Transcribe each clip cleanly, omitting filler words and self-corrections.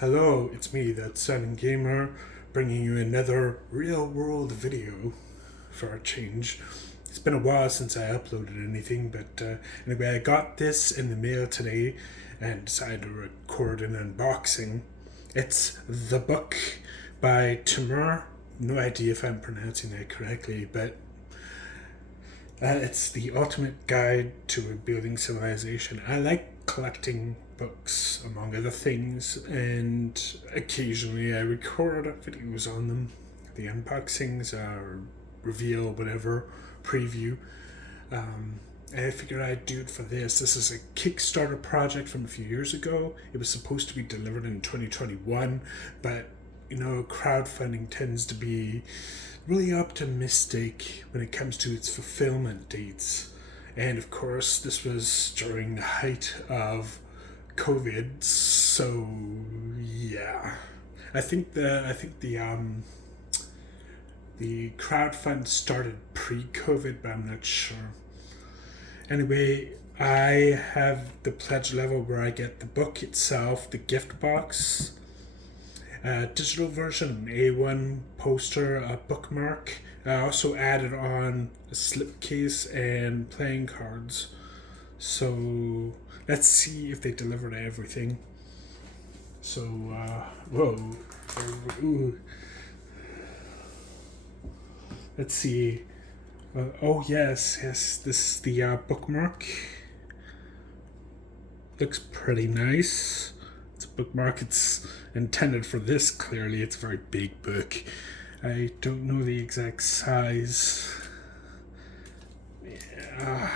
Hello, it's me, that Sun Gamer, bringing you another real-world video for a change. It's been a while since I uploaded anything, but anyway, I got this in the mail today and decided to record an unboxing. It's The Book by Timur. No idea if I'm pronouncing that correctly, but it's the ultimate guide to rebuilding civilization. I like collecting books, among other things, and occasionally I record videos on them. The unboxings or reveal, whatever, preview. And I figured I'd do it for this. This is a Kickstarter project from a few years ago. It was supposed to be delivered in 2021, but crowdfunding tends to be really optimistic when it comes to its fulfillment dates. And of course, this was during the height of COVID, so yeah. I think the crowdfund started pre-COVID, but I'm not sure. Anyway, I have the pledge level where I get the book itself, the gift box, a digital version, an A1 poster, a bookmark. I also added on a slipcase and playing cards. So let's see if they delivered everything. So, whoa. Ooh. Let's see. Oh, yes. This is the bookmark. Looks pretty nice. It's a bookmark. It's intended for this, clearly. It's a very big book. I don't know the exact size. Yeah.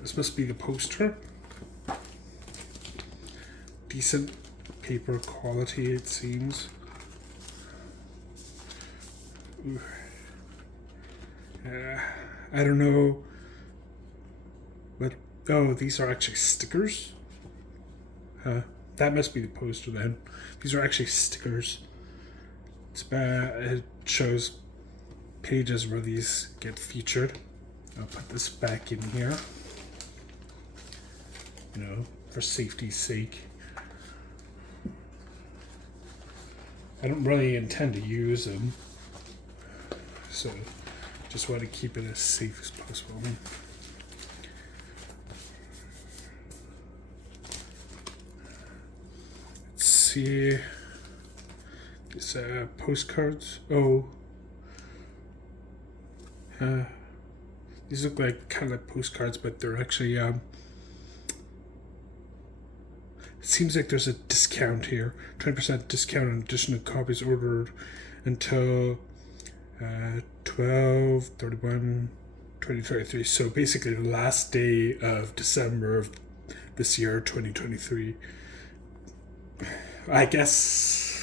This must be the poster. Decent paper quality, it seems. I don't know. But oh, these are actually stickers. That must be the poster then. These are actually stickers. It shows pages where these get featured. I'll put this back in here, for safety's sake. I don't really intend to use them, so just want to keep it as safe as possible. Let's see. These postcards. Oh. These look like kind of like postcards, but they're actually it seems like there's a discount here. 20% discount on additional copies ordered until 12/31/2023. So basically the last day of December of this year, 2023. I guess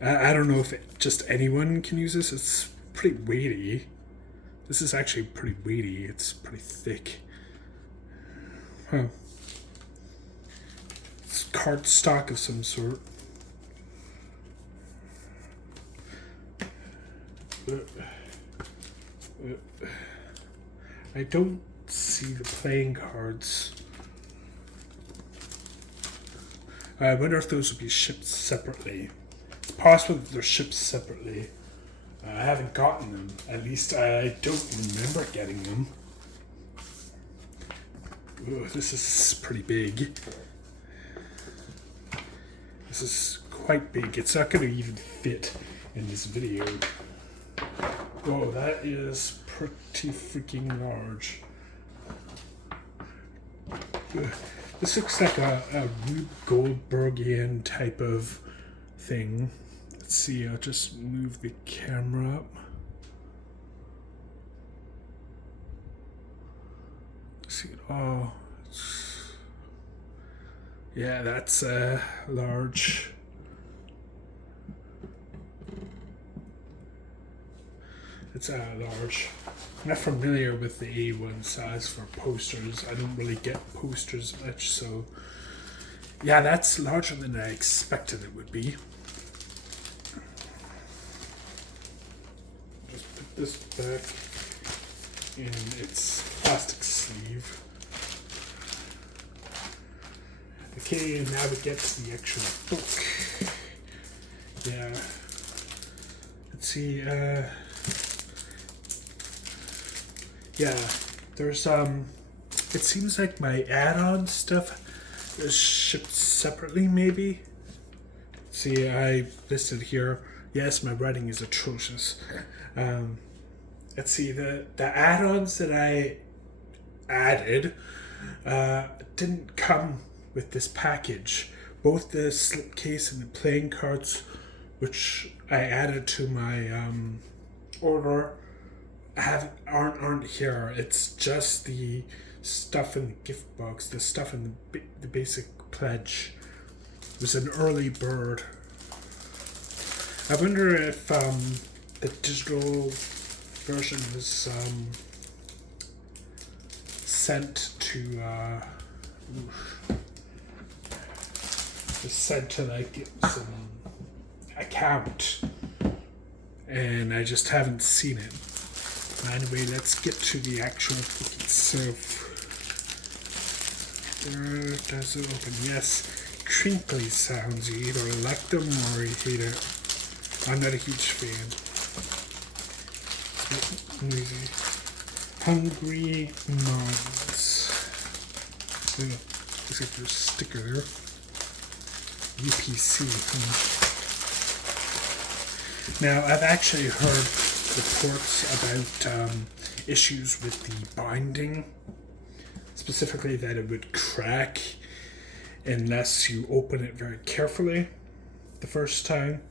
I don't know if just anyone can use this. It's pretty weighty. This is actually pretty weighty. It's pretty thick. Huh. It's cardstock of some sort. I don't see the playing cards. I wonder if those would be shipped separately. It's possible that they're shipped separately. I haven't gotten them. At least I don't remember getting them. Ooh, this is pretty big. This is quite big. It's not going to even fit in this video. Whoa, that is pretty freaking large. This looks like a Rube Goldbergian type of thing. Let's see, I'll just move the camera up. See it all. Yeah, that's large. It's large. I'm not familiar with the A1 size for posters. I don't really get posters much, so yeah, that's larger than I expected it would be. Just put this back in its plastic sleeve. Okay, and now we get to the actual book. Yeah. Let's see, yeah, there's, it seems like my add-on stuff is shipped separately, maybe? See, I listed here, yes, my writing is atrocious. Let's see, the add-ons that I added didn't come with this package. Both the slipcase and the playing cards, which I added to my order, aren't here. It's just the stuff in the gift box, the stuff in the basic pledge. It was an early bird. I wonder if the digital version was sent to like some account, and I just haven't seen it. Anyway, let's get to the actual book itself. There, does it open? Yes. Crinkly sounds. You either like them or you hate it. I'm not a huge fan. Noisy. Hungry Minds. Looks like there's a sticker there. UPC. Now, I've actually heard reports about issues with the binding, specifically that it would crack unless you open it very carefully the first time.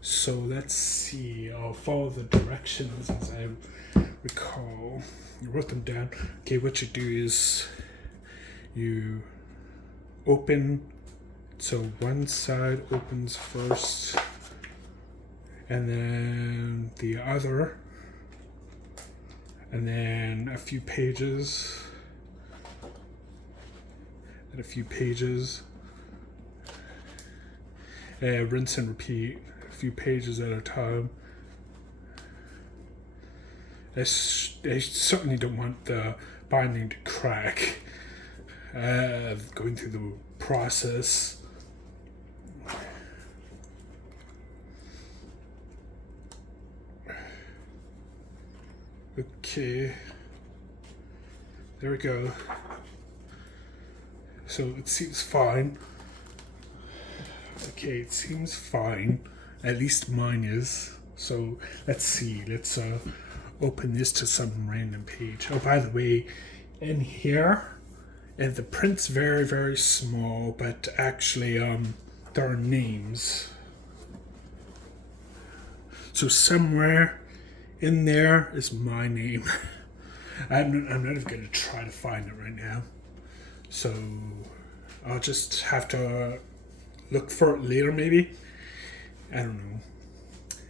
So let's see, I'll follow the directions as I recall. You wrote them down. Okay, what you do is you open, so one side opens first and then the other, and then a few pages, and a few pages, rinse and repeat, a few pages at a time. I certainly don't want the binding to crack going through the process. Okay, there we go. So it seems fine. Okay, it seems fine. At least mine is. So let's see. Let's open this to some random page. Oh, by the way, in here, and the print's very, very small, but actually, there are names. So somewhere in there is my name. I'm not even going to try to find it right now. So I'll just have to look for it later, maybe. I don't know.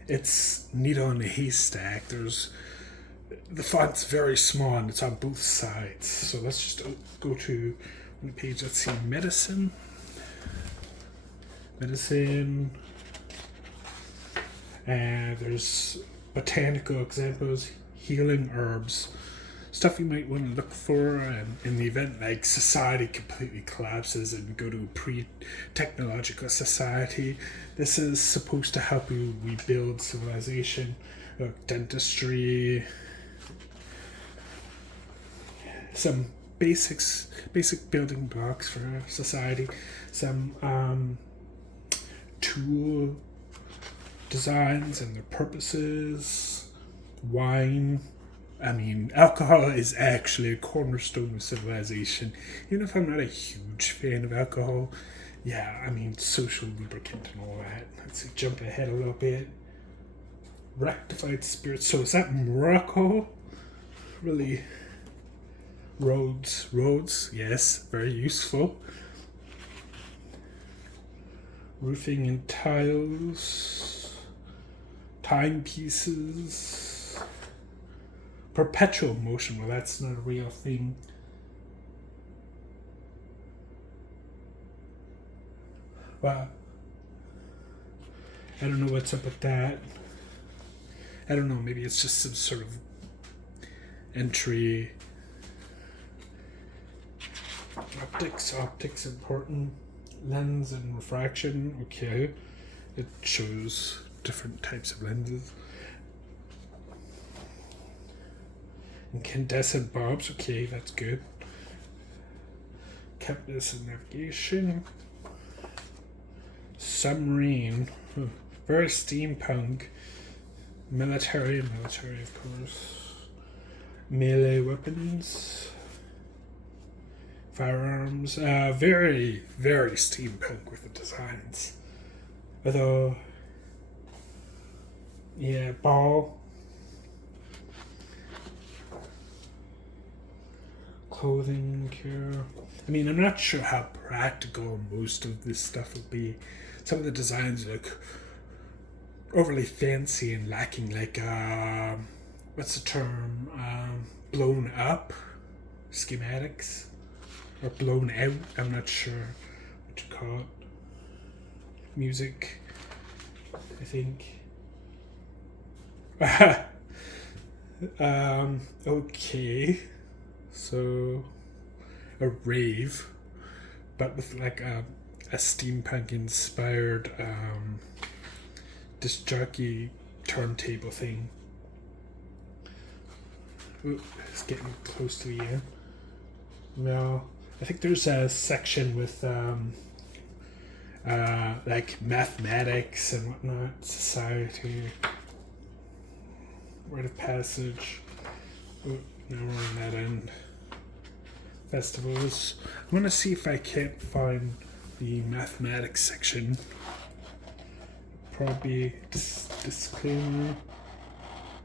It's needle in a haystack. The font's very small and it's on both sides. So let's just go to one page. Let's see, medicine. And there's botanical examples, healing herbs, stuff you might want to look for in the event like society completely collapses and we go to a pre-technological society. This is supposed to help you rebuild civilization, dentistry, some basic building blocks for society, some tool designs and their purposes, wine. I mean, alcohol is actually a cornerstone of civilization. Even if I'm not a huge fan of alcohol, yeah, I mean, social lubricant and all that. Let's see, jump ahead a little bit. Rectified spirits. So is that Morocco? Really? Roads, yes, very useful. Roofing and tiles. Timepieces. Perpetual motion. Well, that's not a real thing. Well, I don't know what's up with that. I don't know, maybe it's just some sort of entry. Optics important. lens and refraction. Okay, it shows different types of lenses. Incandescent bulbs. Okay, that's good. Compass and navigation. Submarine. Very steampunk. Military, of course. Melee weapons. Firearms. Very, very steampunk with the designs. Although, yeah, ball. Clothing care. I mean, I'm not sure how practical most of this stuff will be. Some of the designs look overly fancy and lacking, like, what's the term? Blown up schematics. Or blown out. I'm not sure what to call it. Music, I think. Okay. So, a rave, but with like a steampunk inspired disc jockey turntable thing. Ooh, it's getting close to the end. Well, I think there's a section with like mathematics and whatnot, society, rite of passage. Ooh, now we're on that end. Festivals. I'm gonna see if I can't find the mathematics section. Probably disclaimer.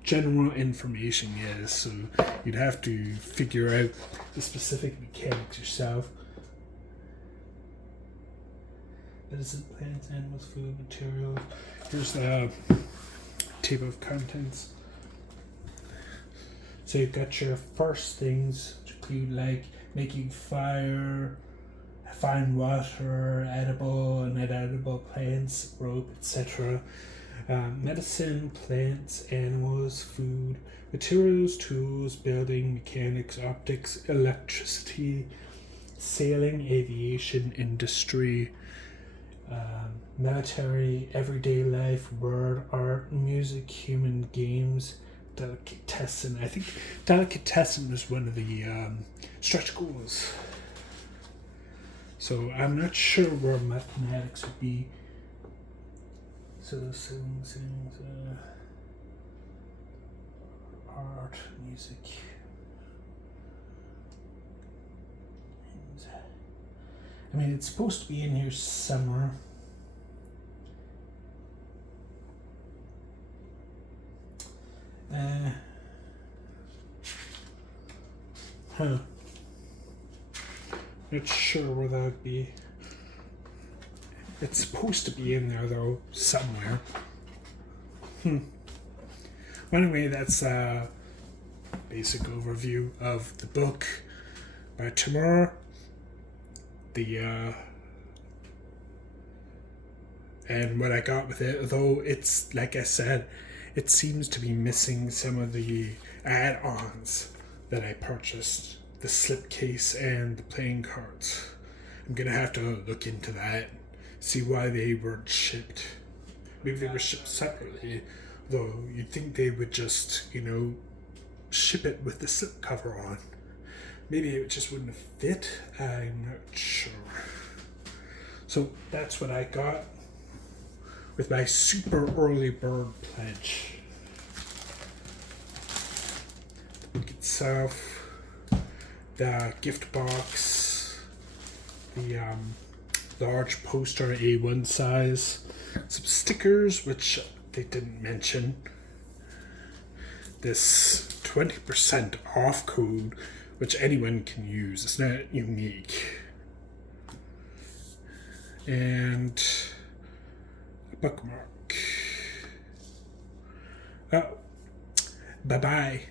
General information, yes. So you'd have to figure out the specific mechanics yourself. Medicine, plants, animals, food, material. Here's the table of contents. So you've got your first things, which include like making fire, fine water, edible and inedible plants, rope, etc. Medicine, plants, animals, food, materials, tools, building, mechanics, optics, electricity, sailing, aviation, industry, military, everyday life, word, art, music, human games, delicatessen. I think delicatessen was one of the stretch goals. So I'm not sure where mathematics would be. So art, music. I mean, it's supposed to be in here somewhere. Not sure where that would be. It's supposed to be in there though, somewhere. Well, anyway, that's a basic overview of the book by Timur. And what I got with it, although it's, like I said, it seems to be missing some of the add-ons that I purchased, the slipcase and the playing cards. I'm gonna have to look into that, see why they weren't shipped. Maybe they were shipped separately, though you'd think they would just, ship it with the slip cover on. Maybe it just wouldn't fit, I'm not sure. So that's what I got with my super early bird pledge. The book itself, the gift box, the large poster A1 size, some stickers which they didn't mention, this 20% off code which anyone can use, it's not unique, and a bookmark. Oh, bye-bye.